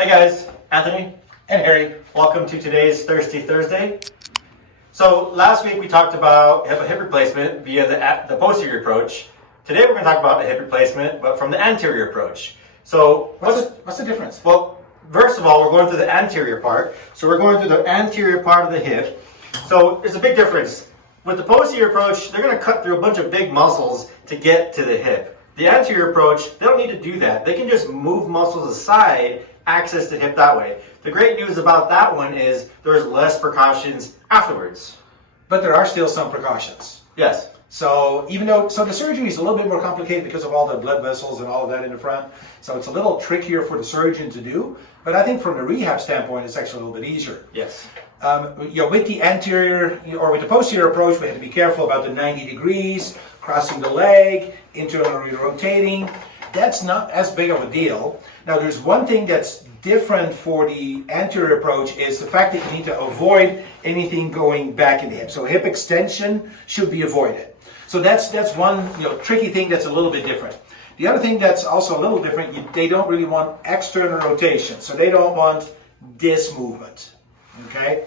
Hey guys, Anthony. And Harry. Welcome to today's Thirsty Thursday. So last week we talked about hip replacement via the posterior approach. Today we're going to talk about the hip replacement, but from the anterior approach. So What's the difference? well, first of all, we're going through the anterior part. So we're going through the anterior part of the hip. So there's a big difference. With the posterior approach, they're going to cut through a bunch of big muscles to get to the hip. The anterior approach, they don't need to do that. They can just move muscles aside, access the hip that way. The great news about that one is there's less precautions afterwards. But there are still some precautions. Yes. So the surgery is a little bit more complicated because of all the blood vessels and all of that in the front. So it's a little trickier for the surgeon to do. But I think from the rehab standpoint, it's actually a little bit easier. Yes. With the anterior or with the posterior approach, we have to be careful about the 90 degrees, crossing the leg, internally rotating. That's not as big of a deal. Now, there's one thing that's different for the anterior approach is the fact that you need to avoid anything going back in the hip. So hip extension should be avoided. So that's one tricky thing that's a little bit different. The other thing that's also a little different, they don't really want external rotation. So they don't want this movement. Okay?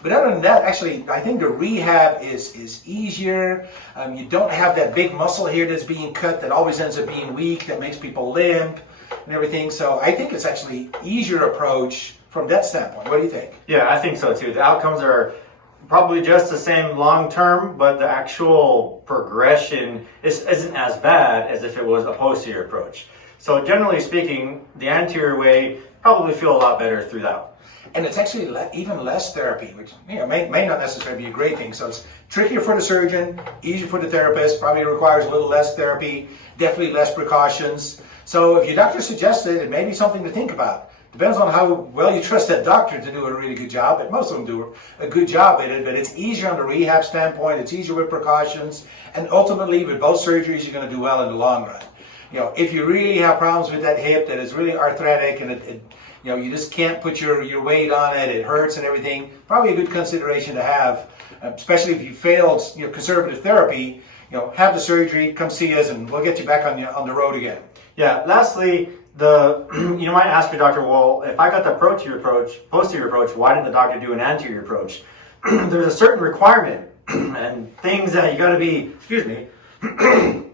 But other than that, actually, I think the rehab is easier. You don't have that big muscle here that's being cut that always ends up being weak, that makes people limp and everything. So I think it's actually easier approach from that standpoint. What do you think? Yeah, I think so too. The outcomes are probably just the same long term, but the actual progression isn't as bad as if it was a posterior approach. So generally speaking, the anterior way probably feel a lot better through that. And it's actually even less therapy, which may not necessarily be a great thing. So it's trickier for the surgeon, easier for the therapist, probably requires a little less therapy, definitely less precautions. So if your doctor suggests it, it may be something to think about. Depends on how well you trust that doctor to do a really good job, but most of them do a good job at it. But it's easier on the rehab standpoint, it's easier with precautions, and ultimately with both surgeries, you're going to do well in the long run. If you really have problems with that hip that is really arthritic and you just can't put your weight on it, it hurts and everything, probably a good consideration to have, especially if you failed conservative therapy, have the surgery, come see us, and we'll get you back on the road again. Yeah, lastly, you might ask your doctor, well, if I got the posterior approach, why didn't the doctor do an anterior approach? There's a certain requirement and things that you got to be, excuse me, I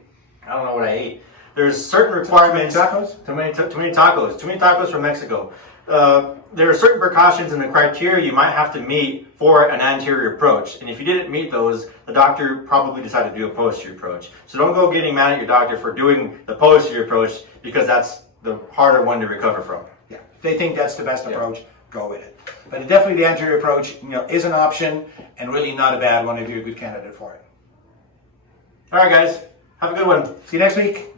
don't know what I ate. There's certain requirements. Too many tacos from Mexico. There are certain precautions and the criteria you might have to meet for an anterior approach. And if you didn't meet those, the doctor probably decided to do a posterior approach. So don't go getting mad at your doctor for doing the posterior approach because that's the harder one to recover from. Yeah, if they think that's the best approach, go with it. But definitely the anterior approach, is an option and really not a bad one if you're a good candidate for it. All right, guys. Have a good one. See you next week.